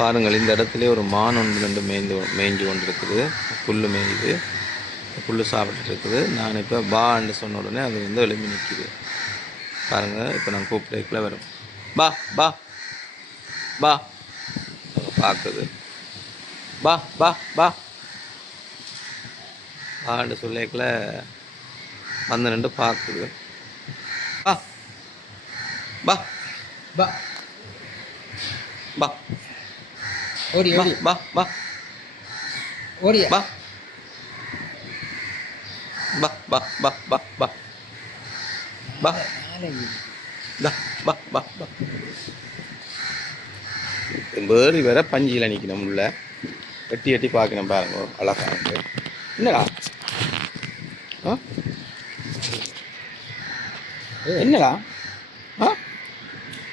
பாருங்கள், இந்த இடத்துல ஒரு மான் ஒன்று ரெண்டு மேய்ஞ்சு கொண்டு இருக்குது. புல் மேயுது, புல் சாப்பிட்டுட்டு இருக்குது. நான் இப்போ பான்னு சொன்ன உடனே அது வந்து எழுப்பி நிற்கிது. பாருங்கள், இப்போ நான் கூப்பிடக்குள்ள வரும். பா பா பா பார்க்குது. பா பா பா பான்னு சொல்லிக்கல வந்து ரெண்டு பார்க்குது. பா பா பா பா ஓடி ஓடி பா பா ஓடியா பா பா பா பா பா பா பா பா பா பா வேறு வேற பஞ்சியில் நிற்கணும். உள்ள எட்டி எட்டி பார்க்கணும். பாருங்க, அழகா இருக்கு. என்னடா என்னடா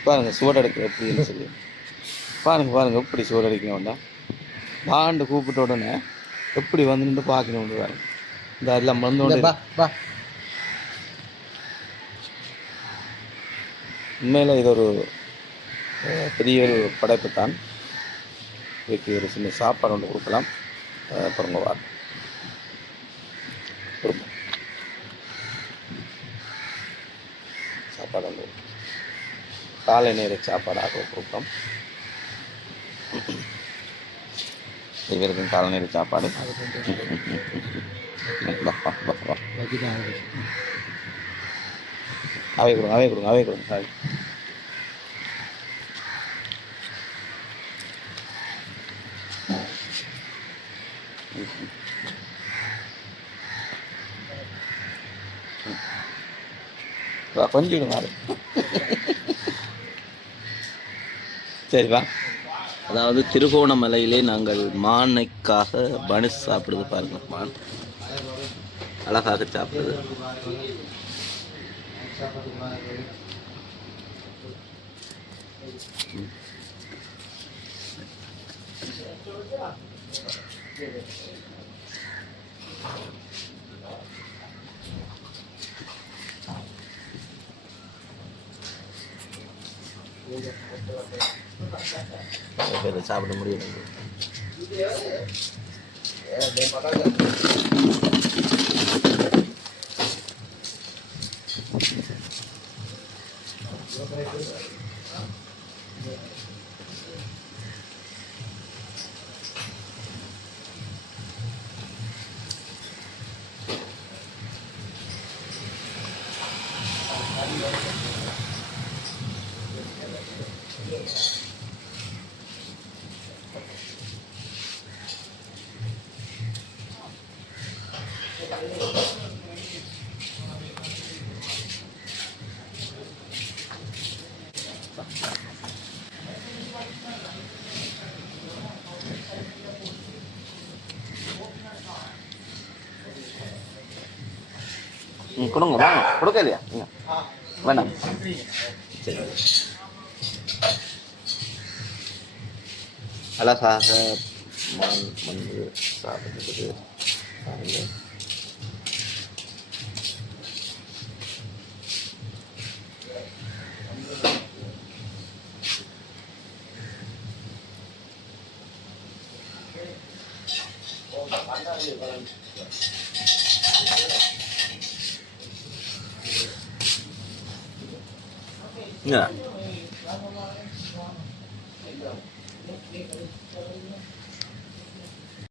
பாருங்க, சுவடு எடுக்கிற எப்படின்னு சொல்லி பாருங்க எப்படி சுவடு அடிக்கணும்டா. பாண்டு கூப்பிட்ட உடனே எப்படி வந்து நின்று பார்க்கணும். பாருங்க, இந்த எல்லாம் மறந்து உண்மையில் இது ஒரு பெரிய ஒரு படைப்பு தான். இதுக்கு ஒரு சின்ன சாப்பாடு ஒன்று கொடுக்கலாம். அப்புறம் கொடுப்போம் சாப்பாடு ஒன்று காலை நேர சாப்பாடாக கொடுப்போம். இவருக்கும் காலை நேர சாப்பாடு. அவை கொடுங்க. கொஞ்சம் விடுங்க. சரிவா. அதாவது திருகோணமலையிலே நாங்கள் மானைக்காக பனிஸ் சாப்பிடுது. பாருங்க, மான் அழகாக சாப்பிடுது. சாப்பிட முடியும். கொடுங்க, வாங்க. கொடுக்க இல்லையா? வேண்டாம். சரி, அழகாக மான் வந்து சாப்பிடுறது.